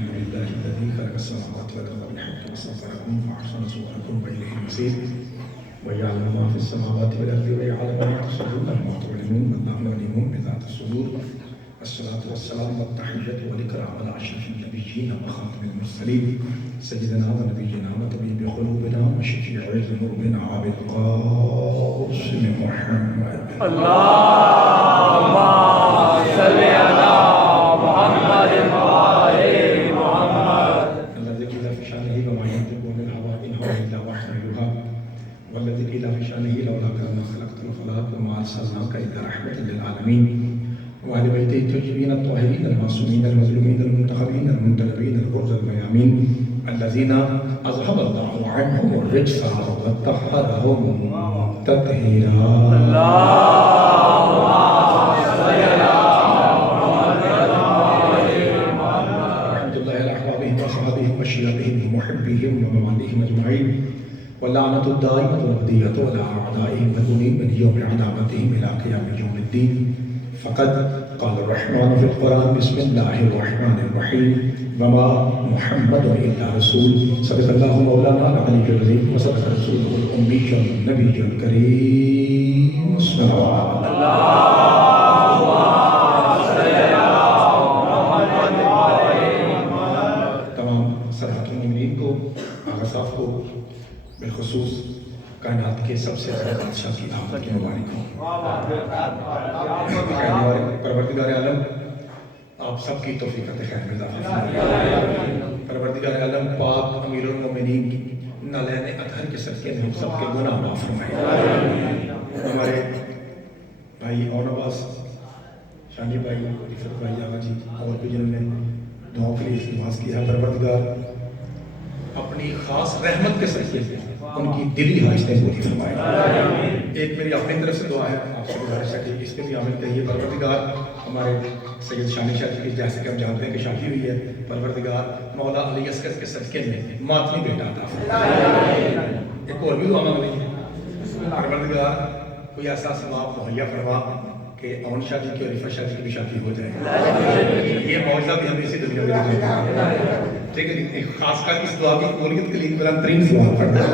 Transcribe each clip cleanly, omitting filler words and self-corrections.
الحمد لله الذي خلق السماوات والأرض بالحق وصوركم فأحسن صوركم وإليه المصير ويعلم ما في السماوات والأرض ويعلم ما تسرون وما تعلنون والله عليم بذات الصدور. الصلاة والسلام والتحية والإكرام على أشرف النبيين وخاتم المرسلين سيدنا ونبينا وطبيب قلوبنا وشفيع ذنوبنا أبي القاسم محمد. اللهم صل على محمد وآل محمد. الذي قيل في شأنه وما ينطق عن الهوى إن هو إلا وحي يوحى والذي قيل في شأنه لولاك لما خلقت الفلاك وما أرسلناك إلا رحمة للعالمين وعلى بيته الطيبين الطاهرين المعصومين المظلومين المنتخبين المنتدبين الغرز الميامين الذين أذهب الله عنهم الرجس وطهرهم تطهيرا. اللهم صل على ورحمة الله على أحبابهم وصحابهم وشيابهم ومحبيهم ومواليهم أجمعين واللعنة الدائمة والأبدية على أعدائهم والمنين من يوم عداوتهم إلى قيام يوم الدين. فقد قال الرحمن في القرآن بسم الله الرحمن الرحيم وما محمد إلا رسول. صدق الله مولانا العلي العظيم وصدق رسوله الأمي النبي الكريم. صلوات تمام سرحت المؤمنین کو آغا صاحب کو بالخصوص کائنات کے سب سے بڑے بادشاہ کی آمد کی مبارک ہو. پروردگار عالم آپ سب کی توفیق خیر میں اضافہ فرمائے. پروردگار عالم پاک امیر المومنین کی نالین اطہر کے صدقے میں ہم سب کے گناہ معاف فرمائے. ہمارے بھائی اور نواز شانی بھائی رفت بھائی آغا جی اور بھی جنہوں نے دعاؤں کے لیے استعمال کیا. پروردگار اپنی خاص رحمت کے صدقے سے ان کی دلی حاجتیں پوری فرمائے. ایک میری اپنی طرف سے دعا ہے آپ سے گزارش ہے کہ اس پہ بھی عمل کریے. پروردگار ہمارے سید شانی شاہ جی کی جیسے کہ ہم جانتے ہیں کہ شادی ہوئی ہے, پروردگار مولا علی اصغر کے صدقے میں ماتمی بیٹا عطا فرمائے. ایک اور بھی دعا مانگ لیں. پروردگار کوئی ایسا ثواب مہیا فرما کہ اون شاہ جی کی اور رفت شاہ جی کی بھی شادی ہو جائے. یہ معجزہ بھی ہمیں اسی دنیا میں دیکھنا ہے. ٹھیک ہے, خاص کر اس دعا کی قبولیت کے لیے بلند ترین سوال پڑھنا ہے.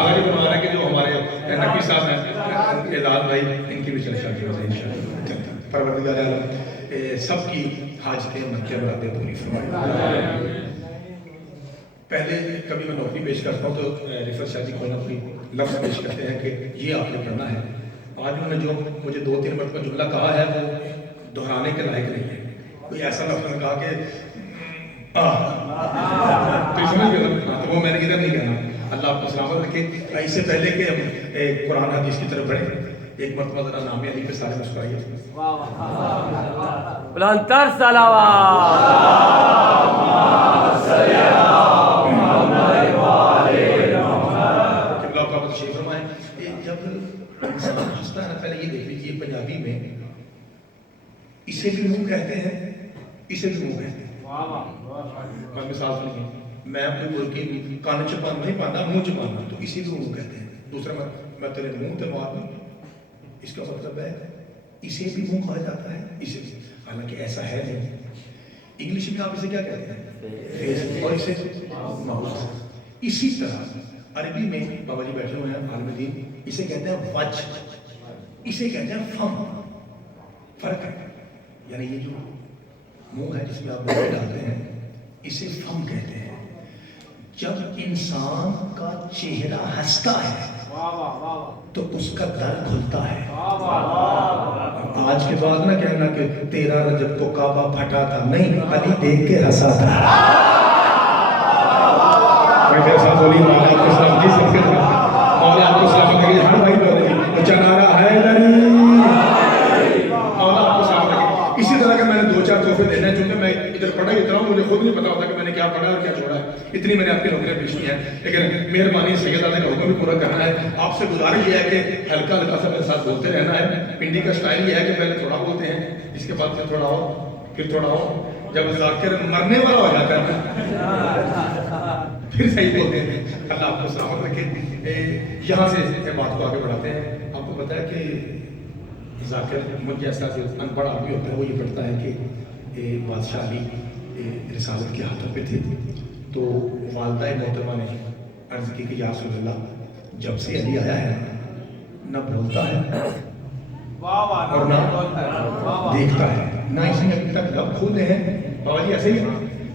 آگے جو بنا رہا ہے کہ جو ہمارے نبی صاحب ہیں اعداد بھائی ان کی بھی چل شادی ہو جائے انشاءاللہ. پروردگار عالم سب کی حاجتیں منقطع مرادیں پوری فرمائے. پہلے کبھی میں نوکری پیش کرتا ہوں تو رفت شاہ جی کو نہ کوئی لفظ پیش کرتے ہیں کہ یہ آپ نے پڑھنا ہے. آج انہوں نے جو مجھے 2-3 مرتبہ جملہ کہا ہے وہ دہرانے کے لائق نہیں ہے. کوئی ایسا لفظ نے کہا کہ تو سمجھ گئے تو وہ میں نے ادھر نہیں کہنا. اللہ آپ کو سلامت رکھے. اس سے پہلے کہ ہم قرآن حدیث کی طرف بڑھیں ایک مرتبہ ذرا نام علی پہ سارے مسکرائیے. بلندتر صلوات تشریف فرمائیں. جب انسان ہنستا ہے نا, پہلے یہ دیکھ لیجیے پنجابی میں اسے بھی منہ کہتے ہیں, اسے بھی منہ کہتے ہیں. میں مثال سنیے, میں اپنے مرغی کان چپان نہیں پانا منہ چپانا تو اسے بھی منہ کہتے ہیں. دوسرا میں تیرے منہ تے مار دوں, اس کا مطلب ہے اسے بھی منہ کہا جاتا ہے, اسے بھی. حالانکہ ایسا ہے نہیں. انگلش میں آپ اسے کیا کہتے ہیں, اور اسے ماؤتھ. اسی طرح عربی میں بابا جی بیٹھے ہوئے ہیں عالم دین, اسے کہتے ہیں وجہ, اسے کہتے ہیں فم. فرق ہے, یعنی یہ جو منہ ہے جس میں آپ بولے ڈالتے ہیں اسے فم کہتے ہیں. جب انسان کا چہرہ ہنستا ہے تو اس کا در کھلتا ہے. آج کے بعد نہ کہنا کہ 13 رجب کو کعبہ پھٹا تھا, نہیں, علی دیکھ کے ہنسا تھا. میرے ساتھ بولی مولا آپ کو سلام جی, سب کے مولا آپ کو سلام لگے. ہر بھائی بولے جی بچہ نعرہ ہے لری, مولا آپ کو سلام لگے. اسی طرح کہ میں نے 2-4 تحفے دینے ہیں, چونکہ میں ادھر پڑھا ہی اتنا ہوں, مجھے خود نہیں پتا ہوتا کہ میں نے کیا پڑھا اور کیا چھوڑا ہے. اتنی میں نے آپ کی نوکریاں پیش کی ہیں, لیکن مہربانی سید آدھے کا حکم بھی پورا کرنا ہے. آپ سے گزارش یہ ہے کہ ہلکا ہلکا سا میرے ساتھ بولتے رہنا ہے. پنڈی کا سٹائل یہ ہے کہ پہلے تھوڑا بولتے ہیں, اس کے بعد پھر تھوڑا اور, پھر تھوڑا اور. جب ذاکر مرنے والا ہو جاتا ہے پھر صحیح بولتے ہیں. اللہ آپ کو سلامت رکھے. یہاں سے بات کو آگے بڑھاتے ہیں. آپ کو پتا ہے کہ ذاکر مجھ جیسا جو ان پڑھ آدمی ہوتا ہے وہ یہ پڑھتا ہے کہ بادشاہ علی رسالت کے ہاتھوں پہ تھے، تو والدہ محترمہ نے عرض کی کہ یا رسول اللہ جب سے علی آیا ہے نہ بولتا ہے اور نہ دیکھتا ہے، نہ اس نے ابھی تک لب کھولے ہیں بابا جی ایسے ہی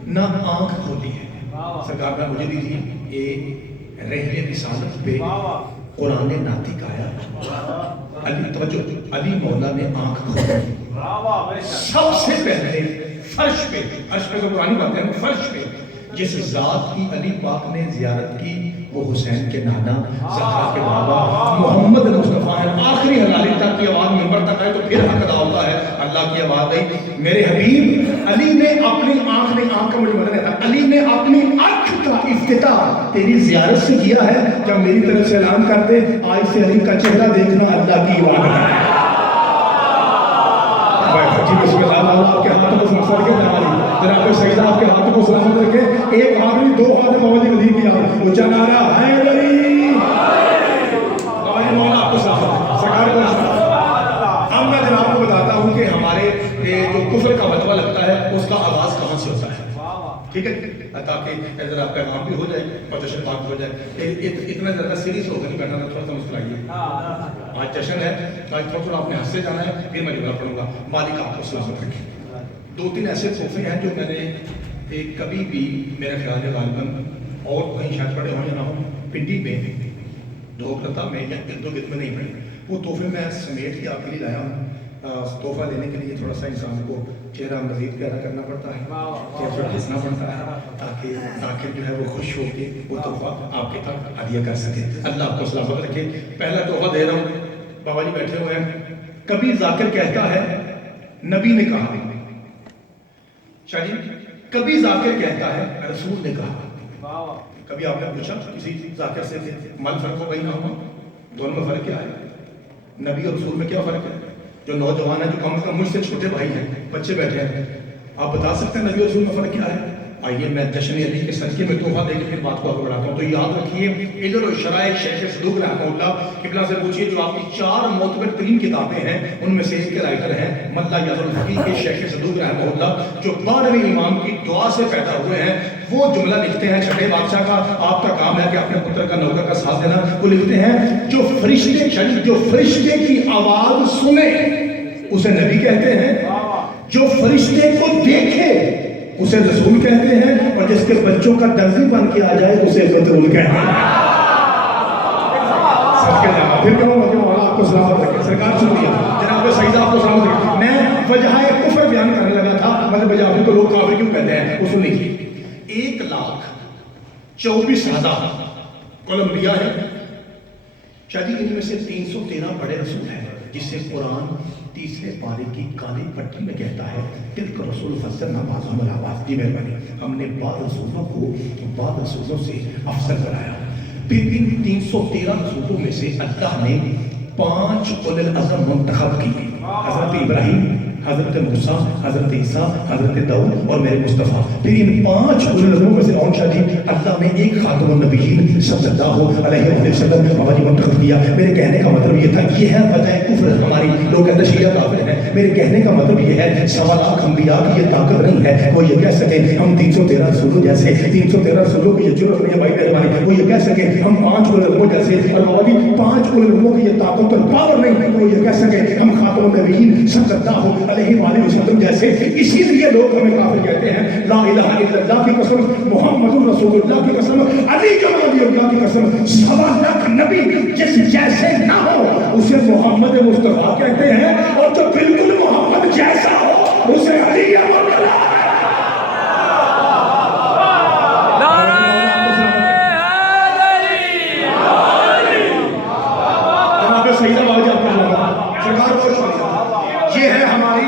نہ آنکھ کھولی ہے۔ سرکار میں مجھے دیجیے یہ رحلِ رسالت پہ قرآن ناطق آیا، علی توجہ، علی مولا نے آنکھ کھولی سب سے پہلے فرش پہ، فرش پہ تو پرانی بات ہے، فرش پہ جس ذات کی علی پاک نے زیارت کی وہ حسین کے نانا زہرا کے بابا محمد مصطفیٰ ہے۔ آخری حلالی تک کی آواز منبر تک آئے تو پھر حق ادا ہوتا ہے، اللہ کی آواز آئی میرے حبیب علی نے اپنی آنکھ کا مجھے مدد نہیں تھا، علی نے اپنی آنکھ کا افتتاح تیری زیارت سے کیا ہے، جب میری طرف سے اعلان کر دے آج سے علی کا چہرہ دیکھنا اللہ کی عبادت ہے۔ بسم اللہ، آپ کے ہاتھوں کو سر کے جناب سیدہ آپ کے ہاتھوں کو سلامت رکھے، ایک ہاتھ نہیں دو ہاتھ موجی ندی کیا اونچا نعرہ حیدری، موجی مولا آپ کو سلامت سرکار کو سلامت۔ اب میں جناب کو بتاتا ہوں کہ ہمارے جو کفر کا فتویٰ لگتا ہے اس کا آغاز کہاں سے ہوتا ہے، ٹھیک ہے، تاکہ ذرا پیغام بھی ہو جائے اور جشن پاک ہو جائے۔ اتنا زیادہ سیریس ہو کر نہیں بیٹھا، تھوڑا سا مسکرائیے، آج جشن ہے، آج تھوڑا اپنے ہاتھ سے جانا ہے، پھر میں جملہ پڑھوں گا۔ مالک آپ کو سلامت رکھے۔ دو تین ایسے تحفے ہیں جو میں نے کبھی بھی میرا خیال ہے غالباً اور کہیں شاید پڑھے ہوں یا نہ ہوں، پنڈی میں دھوکرتا میں یا ارد و گرد میں نہیں پڑھے، وہ تحفے میں سمیٹ کے آپ کے لیے لایا ہوں۔ تحفہ لینے کے لیے تھوڑا سا انسان کو چہرہ مزید پیارا کرنا پڑتا ہے، چہرہ ہنسنا پڑتا ہے تاکہ جو ہے وہ خوش ہو کے وہ تحفہ آپ کے تک ہدیہ کر سکے۔ اللہ آپ کو سلامت رکھے۔ پہلا تحفہ دے رہا ہوں، بابا جی بیٹھے ہوئے ہیں۔ کبھی ذاکر کہتا ہے نبی نے کہا، شاہ جی کبھی ذاکر کہتا ہے رسول نے کہا۔ کبھی آپ نے پوچھا کسی ذاکر سے مل فرق ہو گئی نہ ہو، دونوں میں فرق کیا ہے؟ نبی اور رسول میں کیا فرق ہے؟ جو نوجوان ہیں جو کم از کم مجھ سے چھوٹے بھائی ہیں، بچے بیٹھے ہیں، آپ بتا سکتے ہیں نبی اور رسول میں فرق کیا ہے؟ آئیے میں جشن علی کے صدقے میں تحفہ دے کے پھر بات کو آگے بڑھاتا ہوں۔ تو یاد رکھیے علل و شرائع شیخ صدوق رحمہ اللہ قبلہ سے پوچھیے جو آپ کی 4 معتبر ترین کتابیں ہیں ان میں سے ایک کے رائٹر ہیں مطلع یاد الفقیہ کے شیخ صدوق رحمہ اللہ، جو 12ویں امام کی دعا سے پیدا ہوئے ہیں۔ وہ جملہ لکھتے ہیں چھٹے بادشاہ کا، آپ کا کام ہے کہ اپنے پتر کا نوکر کا ساتھ دینا، وہ لکھتے ہیں جو فرشتے کی آواز سنے اسے نبی کہتے ہیں، جو فرشتے کو دیکھے اسے رسول کہتے ہیں، اور جس کے بچوں کا درزی بن کے آ جائے اسے بدرول کہتے ہیں۔ سب کے جانا پھر کہوں گا کہ مولا آپ کو سلامت رکھے، سرکار شکریہ، جناب سیدہ آپ کو سلامت رکھے۔ میں وجہ کفر بیان کرنے لگا تھا، مطلب بجافی کو لوگ کافر کیوں کہتے ہیں، وہ سن لیجیے۔ 1,24,000 کولمبیا ہے، شاید ان میں سے 313 بڑے رسول ہیں، جس سے قرآن 30ویں پارے کی کالی پٹی میں کہتا ہے تلک رسول فضلنا بعضهم علی بعض، جی مہربانی، ہم نے بعض رسولوں کو بعض رسولوں سے افضل بنایا۔ پھر ان 313 رسولوں میں سے اللہ نے 5 اولو العزم منتخب کیے، حضرت ابراہیم، حضرت موسیٰ، حضرت عیسیٰ، حضرت داؤد اور میرے مصطفیٰ۔ پھر ان 5 اولو العزم میں سے اون شاہ جی اللہ نے ایک خاتم النبیین صلی اللہ علیہ وسلم بابا جی منتخب کیا۔ میرے کہنے کا مطلب یہ تھا، یہ ہے وجہ کفر ہماری، لوگ کہتے ہیں شیعہ کافر ہیں، میرے کہنے کا مطلب یہ ہے 1.25 لاکھ انبیاء کی یہ طاقت نہیں ہے وہ یہ کہہ سکے ہم 313 رسولوں جیسے 313 رسولوں کی یہ جرأت نہیں ہے بھائی میرے بھائی، وہ یہ کہہ سکے ہم 5 اولو العزم جیسے، اور بابا جی 5 اولو العزم کی یہ طاقت اور پاور نہیں ہے وہ یہ کہہ سکے ہم خاتم النبیین صلی اللہ علیہ وسلم جیسے۔ اسی لیے لوگ ہمیں کافر کہتے ہیں۔ لا الہ الا اللہ کی قسم، محمد رسول اللہ کی قسم، علی جناب اللہ کی قسم، 1.25 لاکھ نبی جس جیسے نہ ہو اسے محمد مصطفیٰ کہتے ہیں، اور جو بالکل محمد جیسا ہو اسے علی یہ ہے ہماری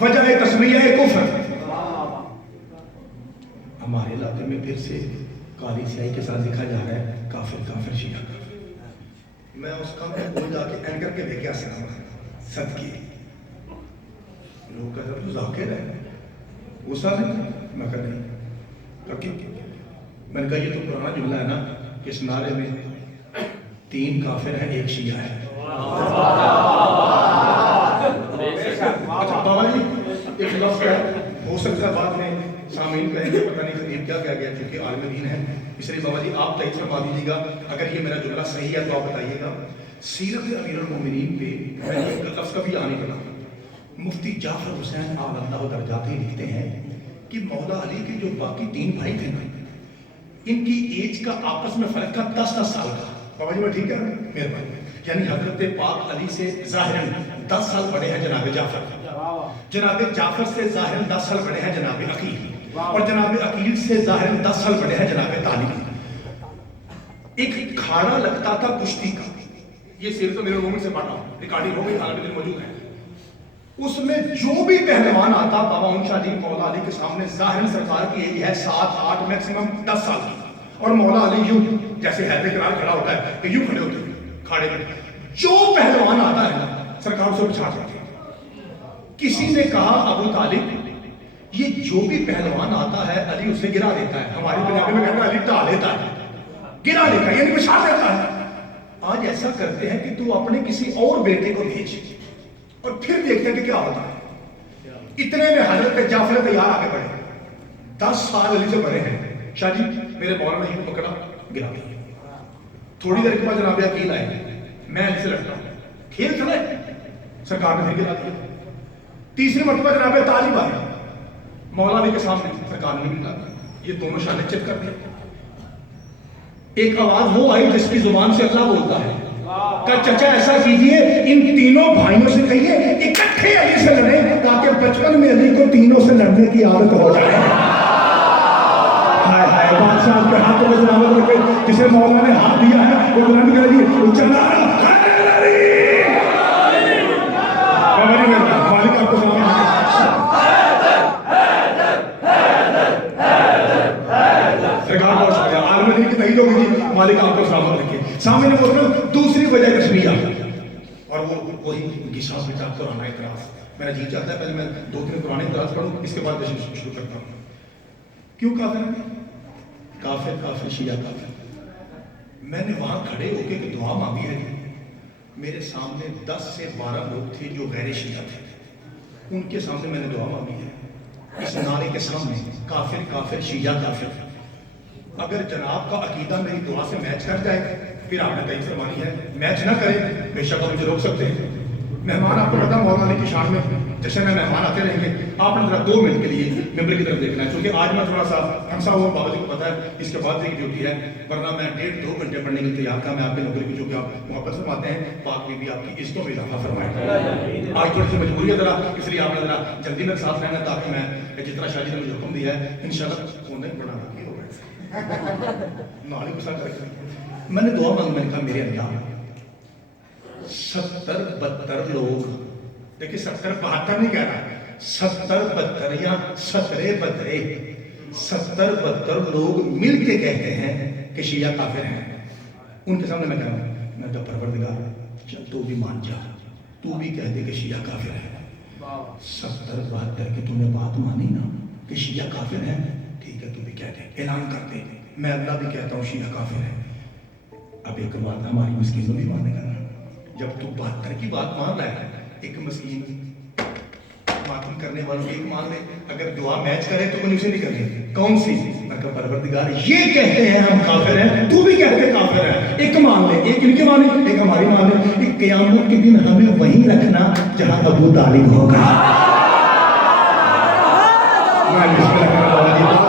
وجہ تسمیہ کفر۔ ہمارے علاقے میں پھر سے کالی سیاہی کے ساتھ لکھا جا رہا ہے کافر کافر شیعہ کافر۔ میں اس کام کو جا کے اینکر کے دیکھا سنا صدقی لوگ کہتے ہیں تو ذاکر ہے غصہ نہیں، میں کہا نہیں، میں نے کہا یہ تو پرانا جملہ ہے نا، اس نعرے میں 3 کافر ہیں 1 شیعہ ہے۔ ایک لفظ ہے، ہو سکتا ہے بعد میں سامعین کہیں گے پتہ نہیں خطیب کیا کہہ گیا، کیونکہ عالم دین ہے، اس لیے بابا جی آپ تائید فرما دیجیے گا اگر یہ میرا جملہ صحیح ہے تو آپ بتائیے گا۔ سیرت امیر المومنین پہ میں نے ایک لفظ کبھی آنے پڑا، مفتی جعفر حسین اعلی اللہ درجات لکھتے ہیں کہ مولا علی کے جو باقی 3 بھائی تھے نا، ان کی ایج کا آپس میں فرق تھا 10 سال کا۔ بابا جی میں ٹھیک ہے مہربانی، یعنی حضرت پاک علی سے ظاہراً 10 سال بڑے ہیں جناب جعفر، جناب جعفر سے ظاہراً 10 سال بڑے ہیں جناب عقیل، اور جناب عقیل سے ظاہراً 10 سال بڑے ہیں جناب طالب۔ ایک کھاڑا لگتا تھا کشتی کا، یہ سیرت میرے رومن سے پڑھا ہوں، ریکارڈنگ ہو گئی، عالم دین موجود ہے، اس میں جو بھی پہلوان آتا بابا انشاء علی مولا علی کے سامنے ظاہراً سرکار کی ایج ہے 7 8 میکسیمم 10 سال کی، اور مولا علی یوں جیسے حیدر کرار کھڑا ہوتا ہے کہ یوں کھڑے ہوتے ہیں کھاڑے میں، جو پہلوان آتا ہے نا سرکار اسے بچھا دیتے ہیں۔ کسی نے کہا ابو طالب یہ جو بھی پہلوان آتا ہے علی اسے گرا دیتا ہے، ہماری پنجابی میں کہتے ہیں علی ٹا لیتا ہے، گرا دیتا ہے یعنی بچھا دیتا ہے۔ آج ایسا کرتے ہیں کہ تو اپنے کسی اور بیٹے کو بھیج اور پھر دیکھتے ہیں کہ کیا ہوتا ہے۔ اتنے میں حضرت جعفر تیار آگے بڑھے، 10 سال علی سے بڑے ہیں، شاہ جی میرے مولا نے ہی پکڑا گرا دیا۔ تھوڑی دیر کے بعد جناب عقیل آئے، میں علی سے لڑتا ہوں، کھیل کھلے، سرکار نے پھر گرا دیا۔ تیسری مرتبہ جناب طالب آئے، مولا علی کے سامنے سرکار نے بھی گرا دیا، یہ دونوں شانے چت کر دیا۔ ایک آواز وہ آئی جس کی زبان سے اللہ بولتا ہے کہ چچا ایسا کیجئے ان تینوں بھائیوں سے کہیے اکٹھے علی سے لڑیں تاکہ بچپن میں علی کو تینوں سے لڑنے کی عادت ہو جائے۔ ہائے ہائے بادشاہ کے ہاتھوں میں سلامت رکھے، جسے مولا نے ہاتھ دیا ہے وہ بلند کریے چلا مالک آپ کو سلامت رکھے۔ سرکار بہت شکریہ، عالم دین کی تائید ہوگی جی، مالک آپ کو سلامت رکھے۔ سامنے محترم دوسری وجہ کشمیہ، اور وہ وہی ان کی سانس بیٹا قرآن اعتراض، میرا جی چاہتا ہے پہلے میں 2-3 قرآن اعتراض پڑھوں اس کے بعد شروع کرتا ہوں۔ کیوں کافر ہے؟ کافر کافر شیعہ کافر۔ میں نے وہاں کھڑے ہو کے دعا مانگی ہے، میرے سامنے 10 سے 12 لوگ تھے جو غیر شیعہ تھے، ان کے سامنے میں نے دعا مانگی ہے، اس نعرے کے سامنے کافر کافر شیعہ کافر۔ اگر جناب کا عقیدہ میری دعا سے میچ کر جائے پھر آپ نے تائید فرمانی ہے، میچ نہ کرے بے شک آپ مجھے روک سکتے ہیں۔ مہمان آپ کو پتا مولا علی کی شان میں جیسے میں مہمان آتے رہیں گے، آپ نے ذرا 2 منٹ کے لیے ممبر کی طرف دیکھنا ہے، کیونکہ آج میں تھوڑا سا ہمسا ہوا، بابا جی کو پتا ہے اس کے بعد ایک ڈیوٹی ہے، ورنہ میں 1.5-2 گھنٹے پڑھنے کے لیے تیار تھا۔ میں آپ کے نوکری کی جو کہ آپ محبت فرماتے ہیں، پاک میں بھی آپ کی عزتوں میں اضافہ فرمائے۔ آج تھوڑی سی مجبوری ہے ذرا، اس لیے آپ نے ذرا جلدی میرے ساتھ رہنا تاکہ میں جتنا شاہ جی نے مجھے حکم دیا ہے انشاءاللہ وہ نہیں بنا رکھی ہوگا نالی گسا کر کے۔ میں نے دعا مانگی، میں نے کہا میرے اللہ 70-72 لوگ، دیکھیں 70-72 نہیں کہہ رہا ہے، 70-72 یا 70-72 لوگ مل کے کہتے ہیں کہ شیعہ کافر ہیں، ان کے سامنے میں کہہ رہا ہوں، میں تو پروردگار چل تو بھی مان جا، تو بھی کہہ دے کہ شیعہ کافر ہے۔ 70-72 کی تم نے بات مانی نا کہ شیعہ کافر ہے، ٹھیک ہے تو بھی کہہ دے، اعلان کر دے، میں اللہ بھی کہتا ہوں شیعہ کافر ہے۔ اب ایک بات ہماری مسکینوں بھی ماننے کا نا، جب تو 72 کی بات مان رہا ہے، ایک مسکین ماتم کرنے والوں ایک مان لے، اگر دعا میچ کرے تو کوئی اسے نہیں کرے، کون سی؟ میں کہا پروردگار یہ کہتے ہیں ہم کافر ہیں، تو بھی کہتے کافر ہیں، ایک مان لے، ایک ان کی مانی ایک ہماری مان لے، ایک قیامت کے دن ہمیں وہیں رکھنا جہاں ابو طالب ہوگا۔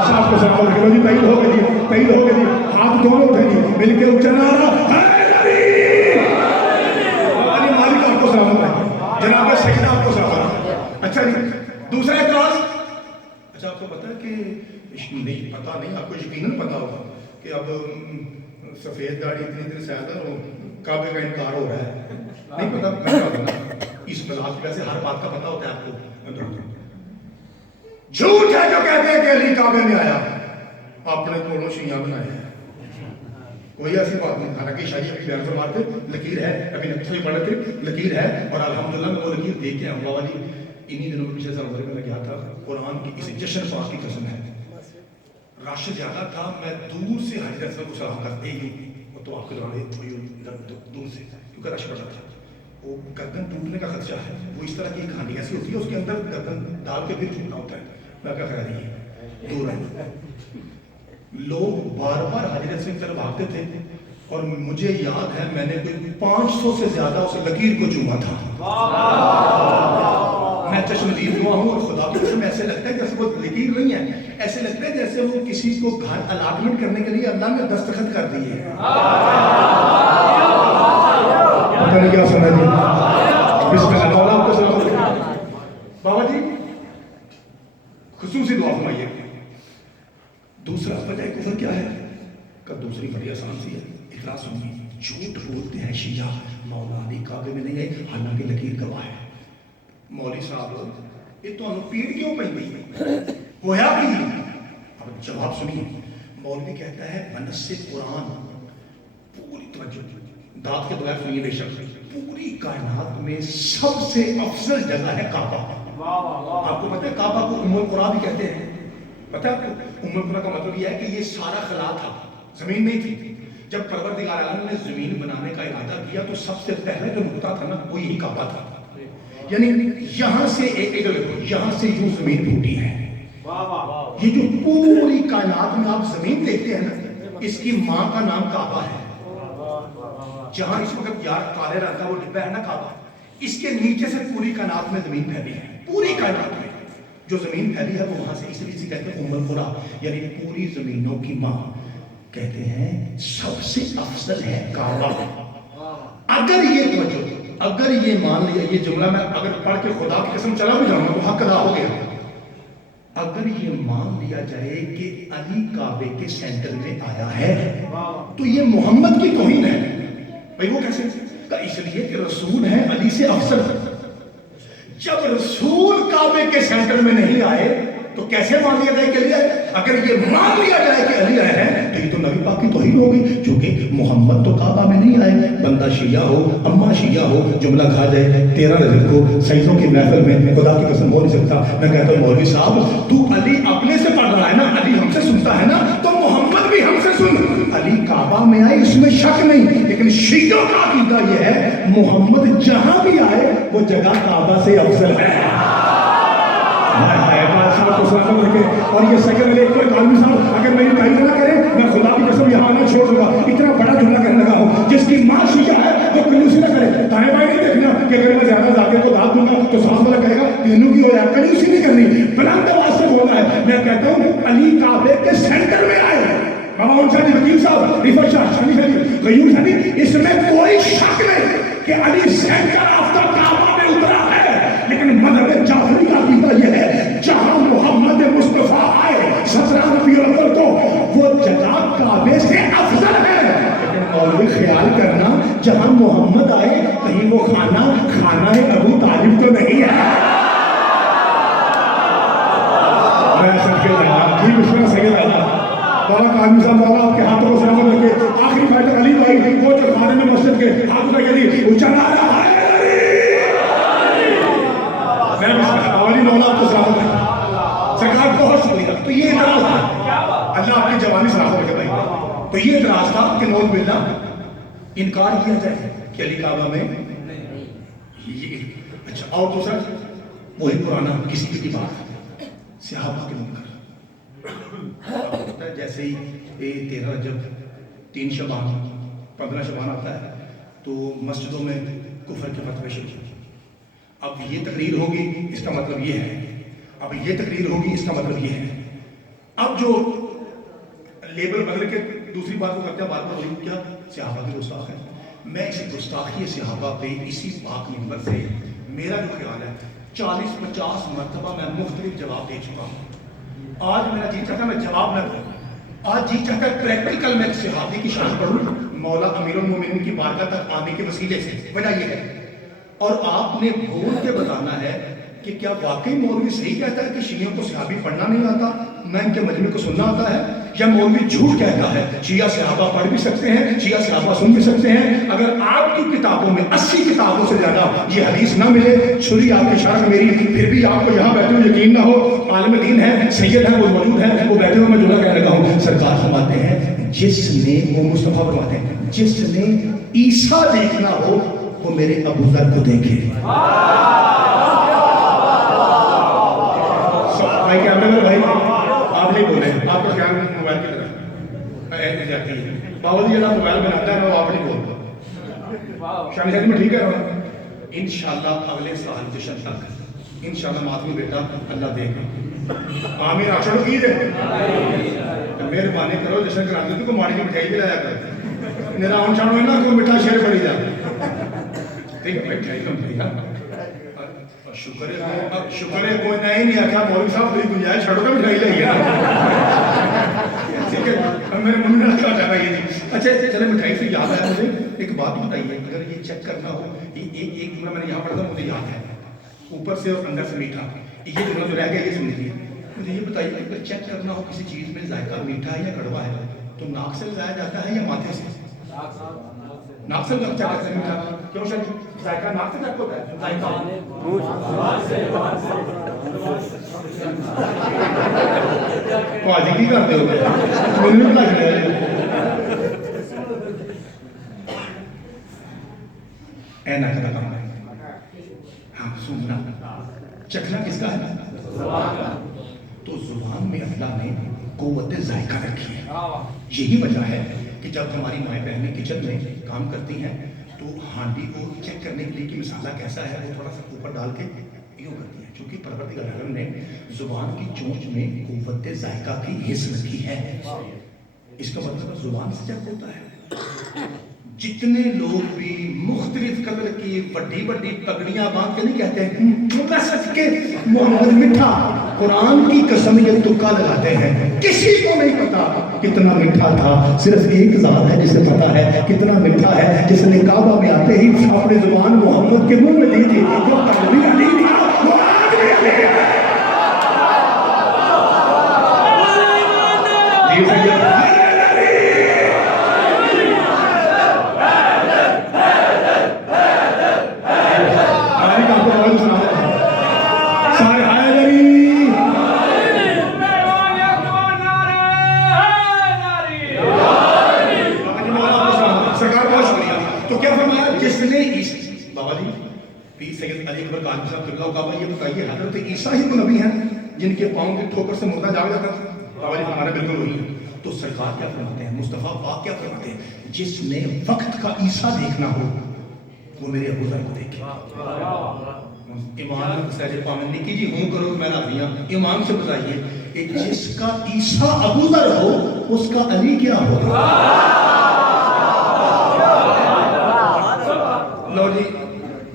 آپ کو سلام علیکم جی، تائید ہو گئی جی، تائید ہو گئی جی، ہاتھ دونوں اٹھے جی، مل کے اونچا نعرہ علی مالک آپ کو سلامت رکھے، جناب سیدنا آپ کو سلامت رکھے۔ اچھا جی دوسرا اعتراض، اچھا آپ کو پتا ہے کہ نہیں پتا نہیں، آپ کو یقیناً پتا ہوگا کہ اب سفید داڑھی اتنی دن سے آتا ہے کعبے کا انکار ہو رہا ہے، نہیں پتا؟ میں کہا نا اس بلا کی وجہ سے ہر بات کا پتا ہوتا ہے آپ کو۔ جھوٹ ہے جو کہتے ہیں کہ علی کعبے میں آیا، اپنے توڑوں شیعہ بنائے ہیں، کوئی ایسی بات نہیں۔ حالانکہ شاہ جی ابھی بیان فرماتے لکیر ہے، ابھی نقطہ ہی پڑھے تھے لکیر ہے، اور الحمدللہ میں وہ لکیر دیکھ کے بابا جی انہی دنوں میں پچھلے سال عمرے میں گیا تھا، قرآن کی اس جشن پاک کی قسم ہے، رش زیادہ تھا، میں دور سے حضرت صاحب کو سلام کرتے ہی تو آپ کے دوران دور سے کیونکہ رش بڑا تھا، وہ گردن ٹوٹنے کا خدشہ ہے، وہ اس طرح کی کہانی ایسی ہوتی ہے، اس کے اندر گردن ڈال کے پھر جھوٹنا ہوتا ہے. میں کہا خیر یہ دور ہے. لوگ بار بار حجر اسود کی طرف بھاگتے تھے اور مجھے یاد ہے میں نے کوئی 500 سے زیادہ اس لکیر کو چوما تھا. میں چشمدید ہوا ہوں اور خدا کی قسم ایسے لگتا ہے جیسے وہ لکیر نہیں ہے، ایسے لگتا ہے جیسے وہ کسی کو گھر الاٹمنٹ کرنے کے لیے اللہ نے دستخط کر دی ہے. پتہ نہیں کیا سمجھ جی. بسم اللہ تعالیٰ آپ کو سلام علیکم. بابا جی خصوصی دعا فرمائیے. دوسرا وجہ کفر کیا ہے؟ کا دوسری بڑی آسان سی ہے. اقرا سنیے. جھوٹ بولتے ہیں شیعہ مولا علی کعبے میں نہیں گئے حالانکہ لکیر گواہ ہے. مولوی صاحب یہ تو پیڑ کیوں پہ گئی ہویا بھی. اب جواب سنیے. مولوی کہتا ہے بنص قرآن پوری توجہ داد کے بغیر سنیے بے شک پوری کائنات میں سب سے افضل جگہ ہے کعبہ. آپ کو پتہ ہے کعبہ کو ام القریٰ بھی کہتے ہیں. پتہ ہے آپ کو ام القریٰ کا مطلب یہ ہے کہ یہ سارا خلا تھا، زمین نہیں تھی. جب پروردگار عالم نے زمین بنانے کا ارادہ کیا تو سب سے پہلے جو نقطہ تھا نا وہ یہی کعبہ تھا. یعنی یہاں سے ایک یہاں سے یوں زمین پھوٹی ہے. یہ جو پوری کائنات میں آپ زمین دیکھتے ہیں نا اس کی ماں کا نام کعبہ ہے. جہاں اس وقت یار کالے رنگ کا وہ ڈبہ ہے نا کعبہ، اس کے نیچے سے پوری کائنات میں زمین پھیلی ہے. پوری کائنات میں جو زمین پھیلی ہے وہ وہاں سے اس لیے کہتے ہیں ام القریٰ یعنی پوری زمینوں کی ماں. کہتے ہیں سب سے افضل ہے کعبہ. اگر یہ مان لیا یہ جملہ میں اگر پڑھ کے خدا کی قسم چلا بھی جاؤں گا تو حق ادا ہو گیا. اگر یہ مان لیا جائے کہ علی کعبے کے سینٹر میں آیا ہے تو یہ محمد کی توہین ہے. بھائی وہ کیسے؟ اس لیے کہ رسول ہے علی سے افضل. جب رسول کعبے کے سینٹر میں نہیں آئے تو کیسے مان لیا جائے کہ علی آئے؟ اگر یہ مان لیا جائے کہ علی آئے ہیں تو یہ تو نبی پاک کی توہین ہوگی، کیونکہ محمد تو کعبہ میں نہیں آئے. بندہ شیعہ ہو اماں شیعہ ہو جملہ کھا جائے 13 رجب کو سعیدوں کی محفل میں خدا کی قسم ہو نہیں سکتا. میں کہتا ہوں مولوی صاحب تو علی اپنے سے پڑھ رہا ہے نا، علی ہم سے سنتا ہے نا، تو محمد بھی ہم سے سن. علی کعبہ میں آئے اس میں شک نہیں، لیکن شیعوں کا عقیدہ یہ ہے محمد جہاں بھی آئے وہ جگہ کعبہ سے افضل ہے. اور یہ سید علی اکبر کالمی صاحب اگر میری تعریف نہ کرے میں خدا کی قسم یہاں نہ چھوڑ دوں گا. اتنا بڑا جملہ کہنے لگا ہوں جس کی ماں شیعہ ہے وہ کنجوسی نہ کرے. دائیں بائیں نہیں دیکھنا کہ اگر میں زیادہ ذاکر کو داد دوں گا تو ساس والا کہے گا تینوں کی ہو یا کنجوسی نہیں کرنی، بلند آواز سے بولنا ہے. میں کہتا ہوں علی کعبے کے سینٹر میں آئے. بابا شاہ وکیل صاحب رفت شاہ شانی غیور شانی اس میں کوئی شک نہیں کہ علی سینٹر آف دا کعبہ میں اترا ہے. لیکن مذہب جعفری کا عقیدہ یہ ہے جہاں محمد مصطفیٰ آئے 17 ربیع الاول کو وہ جگہ کعبے سے افضل ہے. لیکن مولوی خیال کرنا جہاں محمد آئے کہیں وہ خانہ ابو طالب تو نہیں ہے. میں سب کے لگا جی مشورہ صحیح لگا. بابا کالمی صاحب بابا آپ کے ہاتھوں کو سلامت رکھے. آخری فائدہ علی بھائی وہ جو خانے میں مسجد کے ہاتھوں میں گلی اونچا نعرہ ہے مولا آپ کو سلامت رکھے. سرکار بہت شکریہ. تو یہ اعتراض تھا اللہ آپ کی جوانی سلامت رکھے بھائی. تو یہ اعتراض تھا کہ نوز باللہ انکار کیا جائے کہ علی کعبہ میں اچھا. اور دوسرا وہی پرانا کسی کی بات صحابہ کے منکر جیسے ہی 13 رجب 3 شعبان 15 شعبان آتا ہے تو مسجدوں میں کفر کے فتوے شروع. اب یہ تقریر ہوگی اس کا مطلب یہ ہے، اب یہ تقریر ہوگی اس کا مطلب یہ ہے. اب جو لیبل بدل کے دوسری بات کو کرتے ہیں بار بار کیا صحابہ کے گستاخ ہیں. میں اس گستاخی صحابہ پہ اسی پاک منبر سے میرا جو خیال ہے 40-50 مرتبہ میں مختلف جواب دے چکا ہوں. آج میرا جی چاہتا ہے میں جواب نہ دوں. آج جی چاہتا ہے پریکٹیکل میں صحابی کی شان پڑھوں مولا امیر المومنین کی بارگاہ تک آنے کے وسیلے سے. وجہ یہ ہے اور آپ نے بول کے بتانا ہے کہ کیا واقعی مولوی صحیح کہتا ہے کہ شیعوں کو صحابی پڑھنا نہیں آتا، نہ ان کے مجمع کو سننا آتا ہے، یا مولوی جھوٹ کہتا ہے شیعہ صحابہ پڑھ بھی سکتے ہیں شیعہ صحابہ سن بھی سکتے ہیں. اگر آپ کی کتابوں میں 80 کتابوں سے زیادہ یہ حدیث نہ ملے چھری آپ کے شرح میری پھر بھی آپ کو یہاں بیٹھے ہوئے یقین نہ ہو عالم دین ہے سید ہے وہ موجود ہے وہ بیٹھے ہوئے میں جملہ کہنے لگا ہوں. سرکار فرماتے ہیں جس نے وہ مصطفیٰ فرماتے ہیں جس نے عیسیٰ دیکھنا ہو وہ میرے ابو ذر کو دیکھے. بھائی کیمرے میں بھائی آپ نہیں بولے, آپ کا خیال موبائل کی طرح جاتی ہے. بابا جی جناب موبائل بناتا ہے وہ آپ نہیں بولتا. شامی صاحب میں ٹھیک ہے انشاءاللہ اگلے سال جشن تک انشاءاللہ ماتمی بیٹا اللہ دے گا. آمین آشڑ کی دے مہربانی کرو جشن کراتے تو کوئی ماڑی کی مٹھائی بھی لایا کر میرا آن شاڑ ہوئی نا کوئی مٹھا شیر پڑی جا ٹھیک ہے مٹھائی تو بھیا شکر ہے کوئی نہیں آخیا مولوی صاحب بڑی گنجائش چھوڑو کا مٹھائی لے گیا. ٹھیک ہے میرے منہ میں رکھا جا رہا ہے. اچھا چلے مٹھائی سے یاد آیا مجھے ایک بات بتائیے, اگر یہ چیک کرنا ہو ایک جملہ میں نے یہاں پڑھا تھا مجھے یاد ہے, اوپر سے اور اندر سے میٹھا, یہ جملہ جو رہ گیا یہ سن لیجیے. مجھے یہ بتائیے اگر چیک کرنا ہو کسی چیز میں ذائقہ میٹھا ہے یا کڑوا ہے تو ناک سے لگایا جاتا ہے یا ماتھے سے؟ ناک سے چیک کرتے ہیں میٹھا کیوں شاید ذائقہ ناک سے چیک ہوتا ہے آج کی کرتے ہو مجھے بھی بتا چلے اے ناک کا کام ہے. ہاں سننا چکھنا کس کا ہے؟ تو زبان میں اللہ نے قوت ذائقہ رکھی ہے. یہی وجہ ہے کہ جب ہماری مائیں بہنیں کچن میں کام کرتی ہیں تو ہانڈی کو چیک کرنے کے لیے کہ مسالہ کیسا ہے وہ تھوڑا سا اوپر ڈال کے یوں کرتی ہیں, کیونکہ پروردگار عالم نے زبان کی چونچ میں قوت ذائقہ کی حص رکھی ہے. اس کا مطلب زبان سے چیک ہوتا ہے. جتنے لوگ بھی مختلف کلر کی بڑی بڑی پگڑیاں باندھ کے نہیں کہتے ہیں محمد میٹھا, قرآن کی قسم یہ تکا لگاتے ہیں, کسی کو نہیں پتا کتنا میٹھا تھا, صرف ایک ذات ہے جسے پتا ہے کتنا میٹھا ہے, جس نے کعبہ میں آتے ہی اپنی زبان محمد کے منہ میں دی تھی. حضرت عیسیٰ ہی تو نبی ہیں جن کے پاؤں کے ٹھوکر سے مردہ جاگ جاتا تھا. بابا جی ہمارا بالکل وہی ہے. تو سرکار کیا فرماتے ہیں, مصطفیٰ پاک کیا فرماتے ہیں, جس نے وقت کا عیسیٰ دیکھنا ہو وہ میرے ابو ذر کو دیکھے. ایمان سہجے پامن نکی جی ہوں کرو میں راضی ہوں. ایمان سے بتائیے کہ جس کا عیسیٰ ابو ذر ہو اس کا علی کیا ہوگا؟ لو جی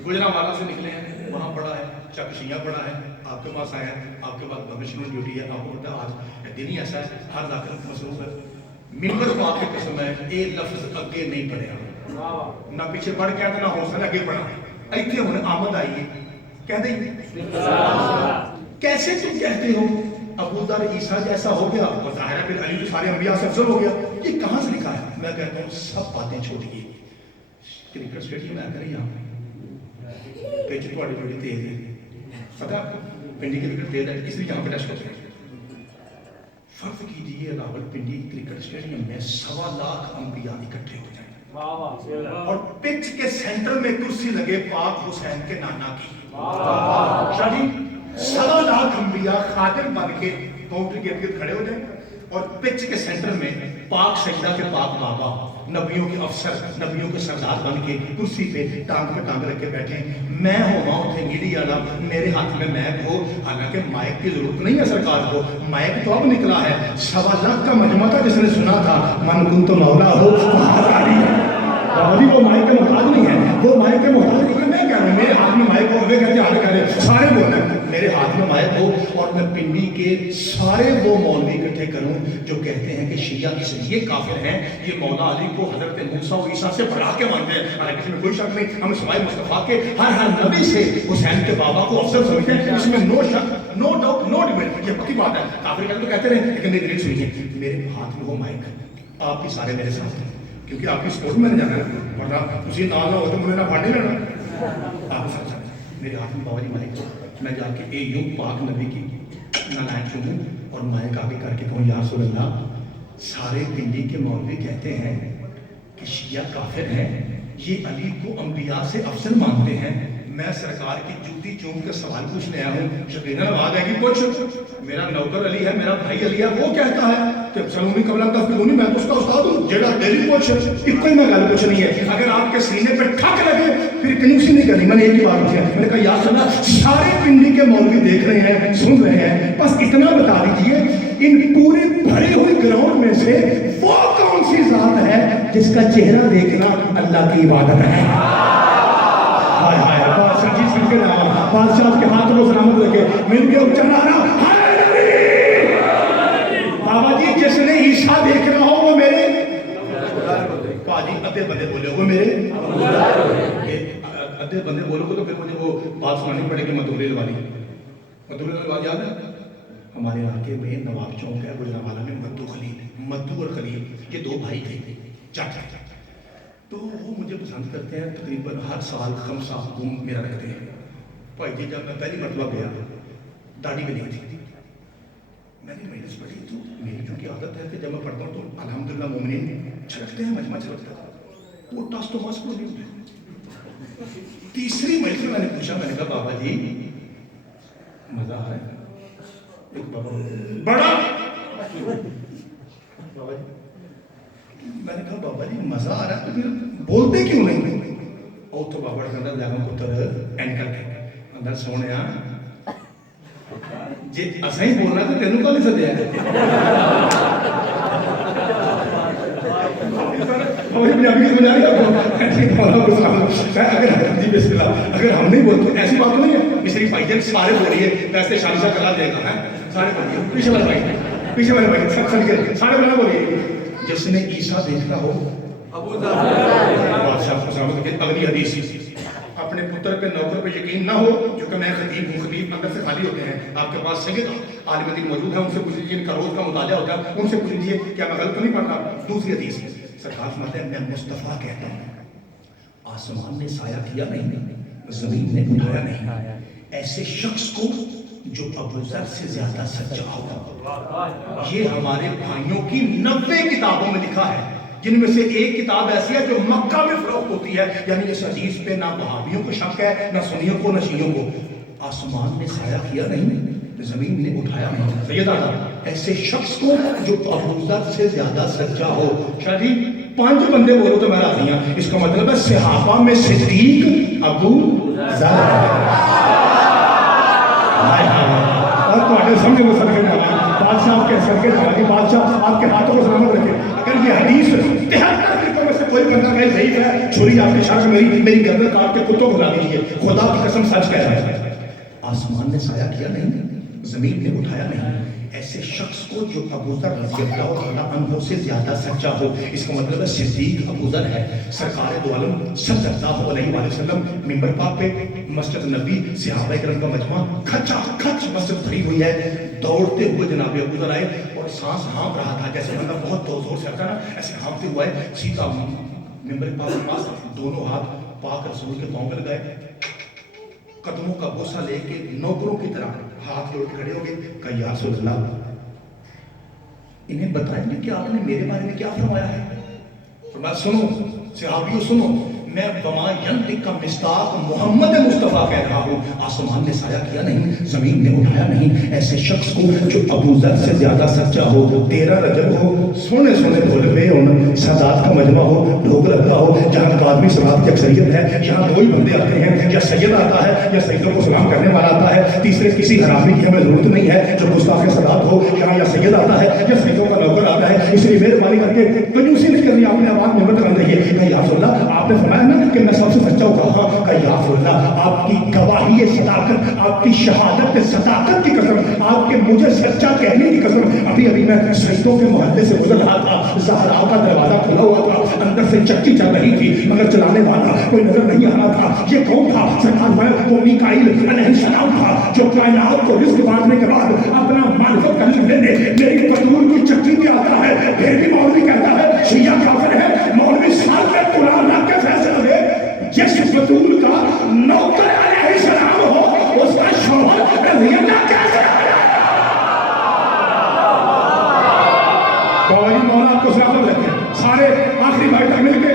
گجرانوالہ سے نکلے ہیں, وہاں پڑا ہے چکشیاں پڑا ہے, آپ کے پاس آیا ہے, آپ کے پاس کمشنر ڈیوٹی ہے, آپ کو پتا آج دن ہی ایسا ہے ہر داخل مصروف ہے. ممبر پاک کی قسم ہے ایک لفظ اگے نہیں پڑھا, نہ پیچھے پڑھ کے آتا نہ حوصلہ اگے پڑھا. ایتھے ہن آمد آئی ہے کہہ دیں کیسے تم کہتے ہو ابو ذر عیسیٰ جیسا ہو گیا اور ظاہر ہے پھر علی تو سارے انبیاء سے افضل ہو گیا. یہ کہاں سے لکھا ہے؟ میں کہتا ہوں سب باتیں چھوڑیے, کرکٹ اسٹیڈیم میں کر یہاں پچ تھوڑی بڑی تیز ہے, پتا آپ کو پنڈی کی کرکٹ تیز ہے اس لیے یہاں پہ ٹیسٹ ہوتے ہیں. فرض کیجیے راول پنڈی کرکٹ اسٹیڈیم میں 1.25 لاکھ انبیاء اکٹھے ہو جائیں اور پچ کے سینٹر میں کرسی لگے پاک حسین کے نانا کی. شاہی 1.25 لاکھ انبیاء خادم بن کے باؤنڈری کے ارد کھڑے ہو جائیں اور پچ کے سینٹر میں پاک سجدہ کے پاک بابا نبیوں کے افسر نبیوں کے سردار بن کے کرسی پہ ٹانگ پہ ٹانگ رکھ کے بیٹھے. میں ہوا اتنے میڈیا والا, میرے ہاتھ میں مائک ہو, حالانکہ مائک کی ضرورت نہیں ہے سرکار کو, مائک تو اب نکلا ہے. 1.25 لاکھ کا مجمع تھا جس نے سنا تھا من کن تو مولا ہو وہ مائک کے محتاج نہیں ہے, وہ مائک کے محتاج نہیں ہے. میں کہہ رہا ہوں میرے ہاتھ میں مائک ہو, ہمیں کہتے ہیں کہہ رہے سارے بول رہے ہیں میرے ہاتھ میں مائک ہو اور میں پنڈی کے سارے وہ مولوی اکٹھے کروں جو کہتے ہیں کہ شیعہ اس لیے کافر ہیں یہ مولا علی کو حضرت موسیٰ و عیسیٰ سے بڑھا کے مانتے ہیں. حالانکہ اس میں کوئی شک نہیں, ہم سوائے مصطفیٰ کے ہر نبی سے حسین کے بابا کو افضل سمجھتے ہیں. اس میں نو شک, نو ڈاؤٹ, نو ڈیبیٹ, یہ پکی بات ہے. کافر کہتے تو کہتے رہے لیکن میری دلیل سنیے, میرے ہاتھ میں وہ مائک, آپ کی سارے میرے ساتھ ہیں کیونکہ آپ کی سپورٹ میں نے جانا ہے, ورنہ اسی نال نہ ہو تو مجھے نہ پڑھ نہیں لینا. آپ ساتھ ساتھ میرے ہاتھ میں بابا جی مائک, میں جا کے اے یوں پاک نبی کی نالائن چنوں اور مائک آگے کر کے کہوں یا رسول اللہ, سارے پنڈی کے مولوی کہتے ہیں کہ شیعہ کافر ہیں, یہ علی کو انبیاء سے افضل مانتے ہیں. میں سرکار کی جوتی چوم کے سوال پوچھنے آیا ہوں. یقیناً آواز آئے گی کچھ. میرا نوکر علی ہے, میرا بھائی علی ہے, وہ کہتا ہے کہ سلونی قبلہ تفقدونی, میں تو اس کا استاد ہوں. جیڑا دلی پوچھ کوئی میں گل کچھ نہیں ہے. اگر آپ کے سینے پہ ٹھک لگے پھر کنوسی نہیں کرنی. میں نے ایک ہی بات پوچھی, میں نے کہا یا سنا سارے پنڈی کے مولوی دیکھ رہے ہیں, سن رہے ہیں, بس اتنا بتا دیجئے ان پورے بھرے ہوئے گراؤنڈ میں سے وہ کون سی ذات ہے جس کا چہرہ دیکھنا اللہ کی عبادت ہے. ہائے ہائے بادشاہ جی سن کے نام, بادشاہ کے ہاتھ کو سلامت رکھے, مل کے چلا رہا. بابا جی جس نے عیسیٰ دیکھنا ہو وہ میرے پاجی ادھے بندے بولے وہ میرے ادھے بندے بولو گے تو پھر مجھے وہ بات سنانی پڑے گی مدوریل والی. مدوریل والی بات یاد ہے؟ ہمارے علاقے میں نواب چوک ہے گجرانوالہ میں, مدو اور خلیل یہ دو بھائی تھے چاچا. تو وہ مجھے پسند کرتے ہیں, تقریباً ہر سال خمسہ گم میرا رکھتے ہیں. بھائی جی جب میں پہلی مرتبہ گیا داڑھی بھی نہیں تھی, میں نے محنت پڑھی تو میری کیونکہ عادت ہے کہ جب میں پڑھتا ہوں تو الحمدللہ مومنین چھلکتے ہیں, مجمع چھلکتا ہے, وہ ٹاس تو ماس کو نہیں ہوتے. تیسری محفل میں نے پوچھا, میں نے کہا بابا جی مزہ ہے؟ ایک بابا بڑا بابا جی, میں نے کہا بابا جی مزہ آ رہا ہے تو پھر بولتے کیوں نہیں؟ اور تو بابا کے اندر جانا پتر اینکر کے اندر سونے جی اسے ہی بولنا تو تینوں کال سدیا ہے. اگر ہم نہیں بولتے ایسی بات نہیں ہے, اس لیے بھائی جان سارے بولیے, ویسے شادی کرا دے گا, سارے بولیے, پیچھے والے بھائی, پیچھے والے بھائی سب سارے بنا بولیے. جس نے عیسیٰ دیکھنا ہو ابو بادشاہ کو سلامت رکھے. اگلی حدیث, اپنے پتر پہ نوکر پہ یقین نہ ہو, جو کہ میں خطیب ہوں, خطیب اندر سے خالی ہوتے ہیں. آپ کے پاس سید عالم دین موجود ہے, ان سے پوچھ لیجیے, ان کا روز کا مطالعہ ہوتا ہے, ان سے پوچھ لیجیے کیا میں غلط نہیں پڑھتا. دوسری حدیث سرکار فرماتے ہیں میں مصطفیٰ کہتا ہوں, آسمان نے سایہ کیا نہیں, زمین نے اٹھایا نہیں, ایسے شخص کو جو ابو ذر سے زیادہ سچا ہوگا. یہ ہمارے بھائیوں کی 90 کتابوں میں لکھا ہے, جن میں سے ایک کتاب ایسی ہے جو مکہ میں فروخت ہوتی ہے. یعنی اس حدیث پہ نہ وہابیوں کو شک ہے, نہ سنیوں کو, نہ شیعوں کو. آسمان نے سایہ کیا نہیں, زمین نے اٹھایا نہیں. سید آدھا ایسے شخص کو جو ابو ذر سے زیادہ سچا ہو. شاہ جی 5 بندے بولو تو میں راضی ہوں. اس کا مطلب ہے صحابہ میں صدیق ابو ذر ہے. اور تو آگے سمجھے وہ صدقے جانا, بادشاہ آپ کے صدقے جانا, بادشاہ آپ کے ہاتھوں کو سلامت رکھے. اگر یہ حدیث 73 فرقوں میں سے کوئی بندہ کہے ضعیف ہے, چھری آپ کے شاہ میری گردن کاٹ کے کتوں بلا دیجیے, خدا کی قسم سچ کہہ رہا ہے. آسمان نے سایہ کیا نہیں, زمین نے اٹھایا نہیں, ایسے شخص کو جو ابو ذر رضی اللہ تعالیٰ عنہ سے زیادہ سچا ہو. اس کا مطلب ہے صدیق ابو ذر ہے. سرکار دو عالم صلی اللہ علیہ وسلم منبر پاک پہ, مسجد نبی, صحابہ کرام کا مجمع, کھچا کھچ مسجد بھری ہوئی ہے. دوڑتے ہوئے جناب ابو ذر آئے اور سانس ہانپ رہا تھا, جیسے بندہ بہت زور سے آتا ہے نا, ایسے ہانپتے ہوا ہے. سیدھا منبر پاک کے پاس دونوں ہاتھ پاک رسول کے پاؤں پہ لگائے, قدموں کا بوسہ لے کے نوکروں کی طرح ہاتھ جوڑ کھڑے ہو گئے. کہا یا رسول اللہ, انہیں بتائیں گے کہ آپ نے میرے بارے میں کیا فرمایا ہے. فرمایا سنو صحابیوں سنو, میں بما ینطق کا مصداق محمد مصطفیٰ کہہ رہا ہوں. آسمان نے سایہ کیا نہیں, زمین نے اٹھایا نہیں, ایسے شخص کو جو ابو ذر سے زیادہ سچا ہو. 13 رجب ہو, سونے سونے ڈھول پہ ہو, سادات کا مجمع ہو, ڈھوک لگتا ہو, جہاں قادمی سماعت کی اکثریت ہے, یہاں 2 ہی بندے آتے ہیں, یا سید آتا ہے یا سیدوں کو سلام کرنے والا آتا ہے. تیسرے کسی حرامی کی ہمیں ضرورت نہیں ہے. جو گستاخ سادات ہو, یہاں یا سید آتا ہے یا سیدوں کا نوکر آتا ہے. اس لیے مہربانی کر کے کنجوسی نہیں کرنی, آپ نے آواز محبت کر رہی ہے. کہ یا رسول اللہ آپ نے فرمایا نا کہ میں سب سے سچا ہوں. کہا کہ یا رسول اللہ آپ کی گواہی صداقت, آپ کی شہادت صداقت کی قسم, آپ کے مجھے سچا کہنے کی قسم, ابھی میں شہیدوں کے محلے سے گزر رہا تھا, زہرا کا دروازہ کھلا ہوا تھا, اندر سے چکی چل رہی تھی, مگر چلانے والا کوئی نظر نہیں آ رہا تھا. یہ کون تھا؟ سرکار میں وہ میکائیل علیہ السلام تھا, جو کائنات کو رزق بانٹنے کے بعد اپنا معرفت کرنے لینے میری قدور کی چکی پہ آتا ہے. پھر بھی مولوی کہتا ہے شیعہ کافر ہے. مولوی سال میں قرآن کے فیصلہ دے, جس بطول کا نوکر علیہ السلام ہو اس کا شوہر رضی اللہ کیسے آیا. مولا آپ کو سلامت رکھے. سارے آخری بھائی تک مل کے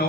9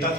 10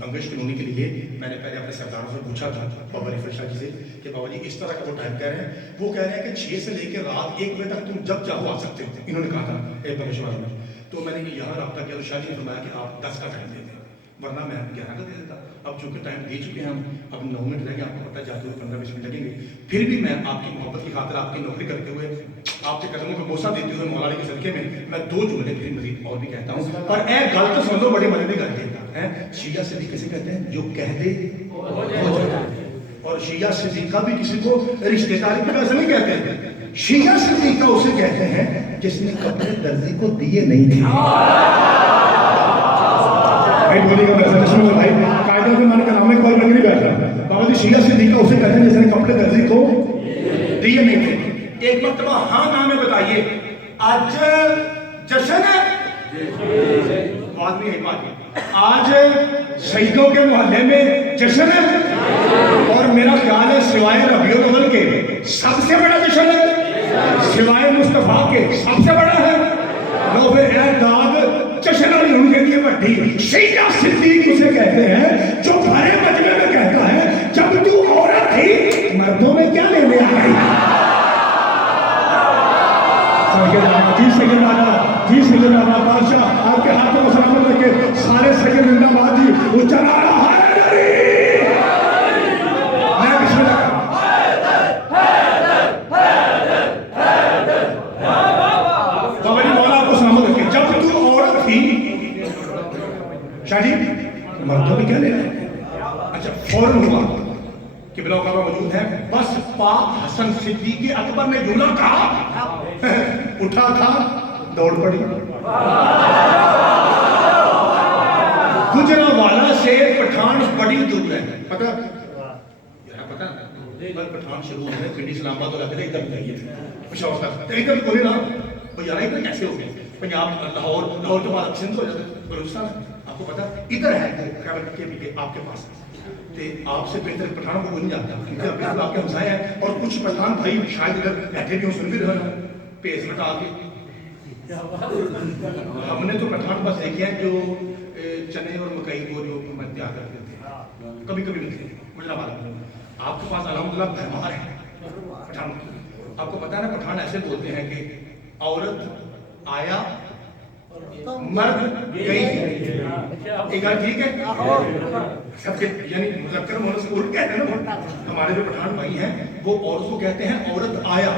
دمگش کالونی کے لیے میں نے پہلے اپنے سرداروں سے پوچھا تھا بابا رفیع شاہ جی سے کہ بابا جی اس طرح کا وہ ٹائم کہہ رہے ہیں، وہ کہہ رہے ہیں کہ 6 سے لے کے رات 1 بجے تک تم جب چاہو آ سکتے ہو، انہوں نے کہا تھا دمگش والوں نے. تو میں نے یہاں رابطہ کیا تو شاہ جی نے فرمایا کہ آپ 10 کا ٹائم دے دیں، ورنہ میں 11 کا دے دیتا. اب چونکہ ٹائم دے چکے ہیں ہم، اب 9 منٹ رہ گئے، آپ کو پتہ جاتے ہوئے 15-20 منٹ لگیں گے. پھر بھی میں آپ کی محبت کی خاطر آپ کی نوکری کرتے ہوئے آپ کے قدموں کو بوسہ دیتے ہوئے مولا علی کے صدقے میں 2 جملے پھر مزید اور بھی کہتا ہوں. اور اے گل تو سن لو، بڑے مزے کی گل ہے. شیعہ صدیق کسے کہتے ہیں؟ جو کہہ دے ہو جائے. اور شیعہ صدیقہ بھی کسی کو رشتے داری کی وجہ سے نہیں کہتے. شیعہ صدیقہ اسے کہتے ہیں جس نے کپڑے درزی کو دیے نہیں تھے. بھائی بولی کا ویسا جسم میں بھائی قاعدہ کے معنی کا نام ہے، کوئی لگ نہیں بیٹھا. بابا جی شیعہ صدیقہ اسے کہتے ہیں جس نے کپڑے درزی کو دیے نہیں تھے. ایک مرتبہ ہاں نام بتائیے، آج جشن ہے، بات نہیں ہے، آج شہیدوں کے محلے میں جشن ہے، اور میرا خیال ہے سوائے ربیع الاول کے سب سے بڑا جشن ہے، سوائے مصطفیٰ کے سب سے بڑا ہے. لو پھر اے داد جشن والی ان کے لیے بڑی. شیعہ صدیق اسے کہتے ہیں جو بھرے مجمع میں کہتا ہے جب تو عورت تھی مردوں میں کیا لینے آئی. جی سید بابا، جی سید بابا بادشاہ آپ کے ہاتھوں کو سلامت رکھے. سارے سید زندہ باد جی اچھا نعرہ حیدری. میں بسم اللہ بابا جی مولا آپ کو سلامت رکھے. جب تو عورت تھی شاہ جی مردوں میں کیا لینا ہے. اچھا فوراً ہوا کہ بلا کعبہ موجود ہے. بس پاک حسن صدیق اکبر نے جملہ کہا، اٹھا تھا دوڑ پڑی. گجرانوالہ سے پٹھان بڑی دور ہے، پتہ پتہ پٹھان شروع ہوتا ہے پنڈی اسلام آباد علاقے ادھر جائیے پشاور تک ادھر بولے نا وہ یار ادھر کیسے ہو گئے. پنجاب لاہور کے بعد سندھ ہو جاتا ہے، بلوچستان آپ کو پتہ ادھر ہے آپ کے پاس. آپ سے بہتر پٹھان کو نہیں جانتا کیونکہ ابھی آپ کے ہمسائے ہیں، اور کچھ پٹھان بھائی شاید ادھر بیٹھے بھی ہوں سن بھی رہے ہیں پیس بتا کے. ہم نے تو پٹھان بس دیکھے ہیں جو چنے اور مکئی کو جو تیار کرتے تھے، کبھی کبھی ملتے ہیں گجرانوالہ. آپ کے پاس الحمدللہ بہمار ہے پٹھان. آپ کو پتہ ہے نا پٹھان ایسے بولتے ہیں کہ عورت آیا مرد گئی. ایک بات ٹھیک ہے سب کے یعنی مذکر مؤنث عورت کہتے ہیں نا. ہمارے جو پٹھان بھائی ہیں وہ عورت کو کہتے ہیں عورت آیا،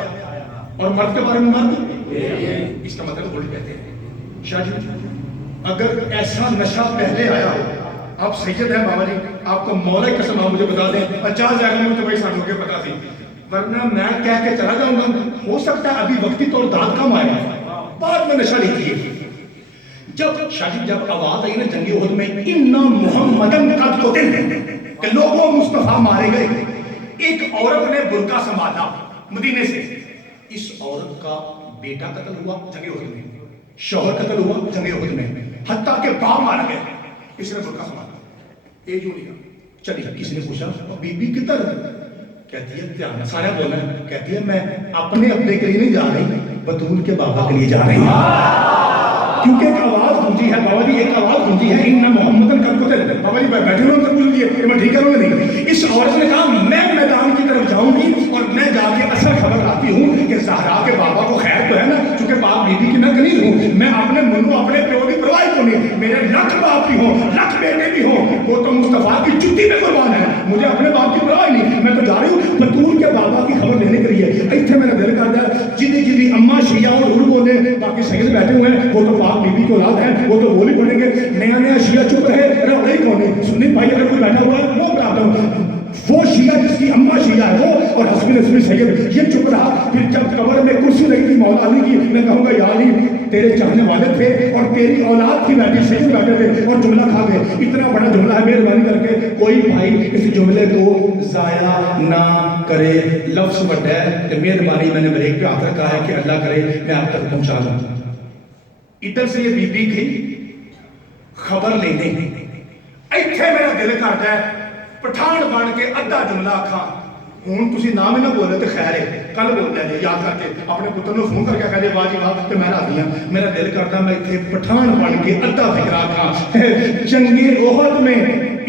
اور مرد کے بارے میں مرد، اس کا مطلب الٹ کہتے ہیں. شاہ جی اگر ایسا نشہ پہلے آیا ہو، آپ سید ہیں بابا جی، آپ کو مولا کی قسم آپ مجھے بتا دیں 50 جگہ میں تو بھائی ساتھ ہو کے پتا تھی، ورنہ میں کہہ کے چلا جاؤں گا. ہو سکتا ہے ابھی وقتی طور داد کم آیا، بعد میں نشہ نہیں کیے. جب شاہد جب آواز آئی نا جنگی احد میں اِنَّ مُحَمَّدًا قَدْ قُتِلَ کہ لوگوں مصطفیٰ مارے گئے، ایک عورت نے برقع سنبھالا مدینے سے. اس عورت کا بیٹا قتل ہوا جنگی احد میں، شوہر قتل ہوا جنگی احد میں، حتیٰ کہ باپ مارا گیا. اس نے برقع سنبھالا، ایک جو نہیں چلی. کسی نے پوچھا بی بی کدھر؟ کہتی ہے دھیان سارا بولنا ہے. کہتی ہے میں اپنے کے لیے نہیں جا رہی، بطول کے بابا کے لیے جا رہی ہوں. کیونکہ ایک آواز گونجی ہے بابا جی، ایک آواز گونجی ہے اِنَّ مُحَمَّدًا قَدْ قُتِلَ. بابا جی بیٹھے ہوئے ان پوچھ لیجیے کہ میں ٹھیک کروں گا نہیں. اس عورت نے کہا میں میدان کی طرف جاؤں گی اور میں جا کے اصل خبر لاتی ہوں کہ زہرا کے بابا کو خیر تو ہے نا، چونکہ باپ بیوی کی میں کنیز ہوں. میں اپنے منو اپنے پیو کی پرواہ کو نہیں، میرے لکھ باپ بھی ہوں لکھ بیٹے بھی ہوں، وہ تو مصطفیٰ کی جُتی میں قربان ہے، مجھے اپنے باپ کی پرواہ نہیں. میں تو جا رہی ہوں بطول کے بابا کی خبر لینے کے لیے. اتنے میرا دل کرتا ہے جدی اماں شیعہ اور ضرور بولے، باقی سید بیٹھے ہوئے ہیں وہ تو باپ بیوی کی اولاد ہے، وہ تو بولی پڑیں گے. نیا شیعہ چپ رہے، روڑے ہی کون ہے سنی بھائی اگر کوئی بیٹھا ہوا ہے وہ پرابلم. وہ شیعہ جس کی اماں شیعہ ہے وہ اور حسبی نسبی سید یہ چپ رہا. پھر جب قبر میں کرسی لگی تھی مولا علی کی، میں کہوں گا یا علی تیرے چاہنے والے تھے اور تیری اولاد تھی بیٹھی سید بیٹھے تھے اور جملہ کھا گئے. اتنا بڑا جملہ ہے، مہربانی کر کے کوئی بھائی اس جملے کو ضائع نہ کرے. لفظ بڑا ہے کہ مہربانی میں نے بریک پہ ہاتھ رکھا ہے کہ اللہ کرے میں آپ تک پہنچا دوں. ادھر سے یہ بی بی گئی خبر لینے. ایتھے میرا دل کرتا ہے پٹھان بن کے ادھا جملہ آکھاں ہوں تسی نام ہی نہ بولے تو خیر ہے، کل بولتے ہیں یاد کر کے اپنے پتر نو فون کر کے کہہ دے واہ جی واہ تے میں راضی ہوں. میرا دل کرتا میں ایتھے پٹھان بن کے ادھا فکر آکھاں جنگ احد میں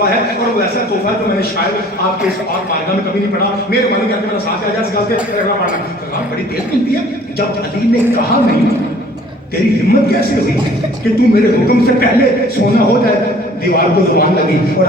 تحفہ ہے اور وہ ایسا تحفہ ہے جو میں نے شاید آپ کے اس اور بارگاہ میں کبھی نہیں پڑھا. مہربانی کر کے میرا ساتھ آ جائے سکھا کے اگلا پڑھنا. کلام بڑی تیز ملتی ہے. جب علی نے کہا نہیں تیری ہمت کیسے ہوئی کہ تو میرے حکم سے پہلے سونا ہو جائے؟ دیوار کو زبان لگی اور